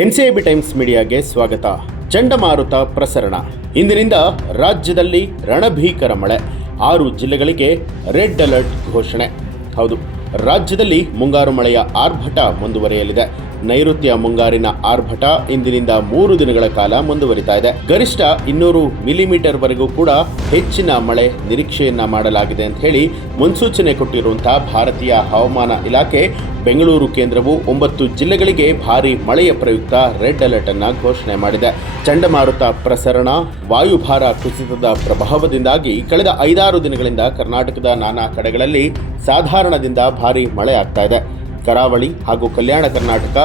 NCIB times ಮೀಡಿಯಾಗೆ ಸ್ವಾಗತ. ಚಂಡಮಾರುತ ಪ್ರಸರಣ. ಇಂದಿನಿಂದ ರಾಜ್ಯದಲ್ಲಿ ರಣಭೀಕರ ಮಳೆ. ಆರು ಜಿಲ್ಲೆಗಳಿಗೆ ರೆಡ್ ಅಲರ್ಟ್ ಘೋಷಣೆ. ಹೌದು ರಾಜ್ಯದಲ್ಲಿ ಮುಂಗಾರು ಮಳೆಯ ಆರ್ಭಟ ಮುಂದುವರಿಯಲಿದೆ. ನೈಋತ್ಯ ಮುಂಗಾರಿನ ಆರ್ಭಟ ಇಂದಿನಿಂದ ಮೂರು ದಿನಗಳ ಕಾಲ ಮುಂದುವರಿತಾ ಇದೆ. ಗರಿಷ್ಠ ಇನ್ನೂರು ಮಿಲಿಮೀಟರ್ ವರೆಗೂ ಕೂಡ ಹೆಚ್ಚಿನ ಮಳೆ ನಿರೀಕ್ಷೆಯನ್ನ ಮಾಡಲಾಗಿದೆ ಅಂತ ಹೇಳಿ ಮುನ್ಸೂಚನೆ ಕೊಟ್ಟಿರುವಂತಹ ಭಾರತೀಯ ಹವಾಮಾನ ಇಲಾಖೆ ಬೆಂಗಳೂರು ಕೇಂದ್ರವು ಒಂಬತ್ತು ಜಿಲ್ಲೆಗಳಿಗೆ ಭಾರಿ ಮಳೆಯ ಪ್ರಯುಕ್ತ ರೆಡ್ ಅಲರ್ಟ್ ಅನ್ನ ಘೋಷಣೆ ಮಾಡಿದೆ. ಚಂಡಮಾರುತ ಪ್ರಸರಣ, ವಾಯುಭಾರ ಕುಸಿತದ ಪ್ರಭಾವದಿಂದಾಗಿ ಕಳೆದ ಐದಾರು ದಿನಗಳಿಂದ ಕರ್ನಾಟಕದ ನಾನಾ ಕಡೆಗಳಲ್ಲಿ ಸಾಧಾರಣದಿಂದ ಭಾರಿ ಮಳೆ ಆಗ್ತಾ ಇದೆ. ಕರಾವಳಿ ಹಾಗೂ ಕಲ್ಯಾಣ ಕರ್ನಾಟಕ,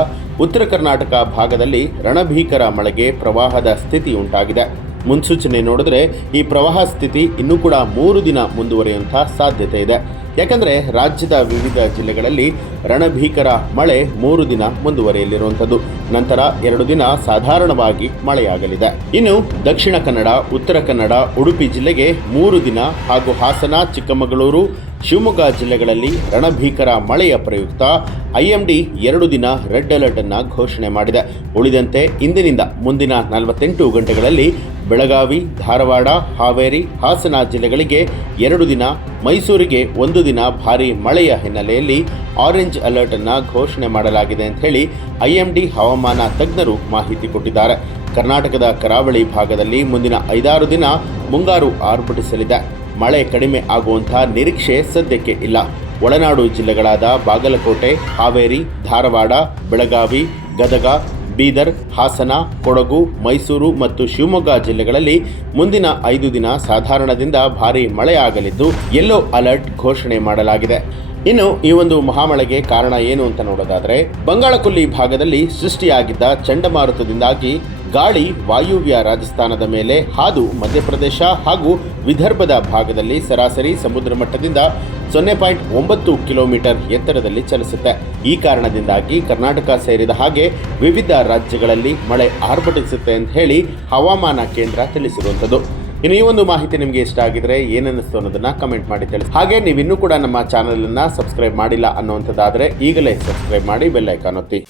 ಉತ್ತರ ಕರ್ನಾಟಕ ಭಾಗದಲ್ಲಿ ರಣಭೀಕರ ಮಳೆಗೆ ಪ್ರವಾಹದ ಸ್ಥಿತಿ ಉಂಟಾಗಿದೆ. ಮುನ್ಸೂಚನೆ ನೋಡಿದ್ರೆ ಈ ಪ್ರವಾಹ ಸ್ಥಿತಿ ಇನ್ನೂ ಕೂಡ ಮೂರು ದಿನ ಮುಂದುವರಿಯುವಂಥ ಸಾಧ್ಯತೆ ಇದೆ. ಯಾಕಂದರೆ ರಾಜ್ಯದ ವಿವಿಧ ಜಿಲ್ಲೆಗಳಲ್ಲಿ ರಣಭೀಕರ ಮಳೆ ಮೂರು ದಿನ ಮುಂದುವರಿಯಲಿರುವಂಥದ್ದು. ನಂತರ ಎರಡು ದಿನ ಸಾಧಾರಣವಾಗಿ ಮಳೆಯಾಗಲಿದೆ. ಇನ್ನು ದಕ್ಷಿಣ ಕನ್ನಡ, ಉತ್ತರ ಕನ್ನಡ, ಉಡುಪಿ ಜಿಲ್ಲೆಗೆ ಮೂರು ದಿನ ಹಾಗೂ ಹಾಸನ, ಚಿಕ್ಕಮಗಳೂರು ಶಿವಮೊಗ್ಗ ಜಿಲ್ಲೆಗಳಲ್ಲಿ ರಣಭೀಕರ ಮಳೆಯ ಪ್ರಯುಕ್ತ ಐಎಂಡಿ ಎರಡು ದಿನ ರೆಡ್ ಅಲರ್ಟ್ ಅನ್ನು ಘೋಷಣೆ ಮಾಡಿದೆ. ಉಳಿದಂತೆ ಇಂದಿನಿಂದ ಮುಂದಿನ ನಲವತ್ತೆಂಟು ಗಂಟೆಗಳಲ್ಲಿ ಬೆಳಗಾವಿ, ಧಾರವಾಡ, ಹಾವೇರಿ, ಹಾಸನ ಜಿಲ್ಲೆಗಳಿಗೆ ಎರಡು ದಿನ, ಮೈಸೂರಿಗೆ ಒಂದು ದಿನ ಭಾರಿ ಮಳೆಯ ಹಿನ್ನೆಲೆಯಲ್ಲಿ ಆರೆಂಜ್ ಅಲರ್ಟ್ ಅನ್ನು ಘೋಷಣೆ ಮಾಡಲಾಗಿದೆ ಅಂತ ಹೇಳಿ ಐಎಂಡಿ ಹವಾಮಾನ ತಜ್ಞರು ಮಾಹಿತಿ ಕೊಟ್ಟಿದ್ದಾರೆ. ಕರ್ನಾಟಕದ ಕರಾವಳಿ ಭಾಗದಲ್ಲಿ ಮುಂದಿನ ಐದಾರು ದಿನ ಮುಂಗಾರು ಆರ್ಭಟಿಸಲಿದೆ. ಮಳೆ ಕಡಿಮೆ ಆಗುವಂತಹ ನಿರೀಕ್ಷೆ ಸದ್ಯಕ್ಕೆ ಇಲ್ಲ. ಒಳನಾಡು ಜಿಲ್ಲೆಗಳಾದ ಬಾಗಲಕೋಟೆ, ಹಾವೇರಿ, ಧಾರವಾಡ, ಬೆಳಗಾವಿ, ಗದಗ, ಬೀದರ್, ಹಾಸನ, ಕೊಡಗು, ಮೈಸೂರು ಮತ್ತು ಶಿವಮೊಗ್ಗ ಜಿಲ್ಲೆಗಳಲ್ಲಿ ಮುಂದಿನ ಐದು ದಿನ ಸಾಧಾರಣದಿಂದ ಭಾರೀ ಮಳೆಯಾಗಲಿದ್ದು ಯೆಲ್ಲೋ ಅಲರ್ಟ್ ಘೋಷಣೆ ಮಾಡಲಾಗಿದೆ. ಇನ್ನು ಈ ಒಂದು ಮಹಾಮಳೆಗೆ ಕಾರಣ ಏನು ಅಂತ ನೋಡೋದಾದ್ರೆ ಬಂಗಾಳಕೊಲ್ಲಿ ಭಾಗದಲ್ಲಿ ಸೃಷ್ಟಿಯಾಗಿದ್ದ ಚಂಡಮಾರುತದಿಂದಾಗಿ ಗಾಳಿ ವಾಯುವ್ಯ ರಾಜಸ್ಥಾನದ ಮೇಲೆ ಹಾದು ಮಧ್ಯಪ್ರದೇಶ ಹಾಗೂ ವಿದರ್ಭದ ಭಾಗದಲ್ಲಿ ಸರಾಸರಿ ಸಮುದ್ರ ಮಟ್ಟದಿಂದ ಸೊನ್ನೆ ಪಾಯಿಂಟ್ ಒಂಬತ್ತು ಕಿಲೋಮೀಟರ್ ಎತ್ತರದಲ್ಲಿ ಚಲಿಸುತ್ತೆ. ಈ ಕಾರಣದಿಂದಾಗಿ ಕರ್ನಾಟಕ ಸೇರಿದ ಹಾಗೆ ವಿವಿಧ ರಾಜ್ಯಗಳಲ್ಲಿ ಮಳೆ ಆರ್ಭಟಿಸುತ್ತೆ ಅಂತ ಹೇಳಿ ಹವಾಮಾನ ಕೇಂದ್ರ ತಿಳಿಸಿರುವಂಥದ್ದು. ಇನ್ನು ಈ ಒಂದು ಮಾಹಿತಿ ನಿಮಗೆ ಇಷ್ಟ ಆಗಿದ್ರೆ ಏನನ್ನಿಸ್ತು ಅನ್ನೋದನ್ನ ಕಮೆಂಟ್ ಮಾಡಿ ತಿಳಿಸಿ. ಹಾಗೆ ನೀವು ಇನ್ನೂ ಕೂಡ ನಮ್ಮ ಚಾನಲನ್ನು ಸಬ್ಸ್ಕ್ರೈಬ್ ಮಾಡಿಲ್ಲ ಅನ್ನುವಂಥದ್ದಾದರೆ ಈಗಲೇ ಸಬ್ಸ್ಕ್ರೈಬ್ ಮಾಡಿ ಬೆಲ್ ಐಕಾನ್ ಒತ್ತಿ.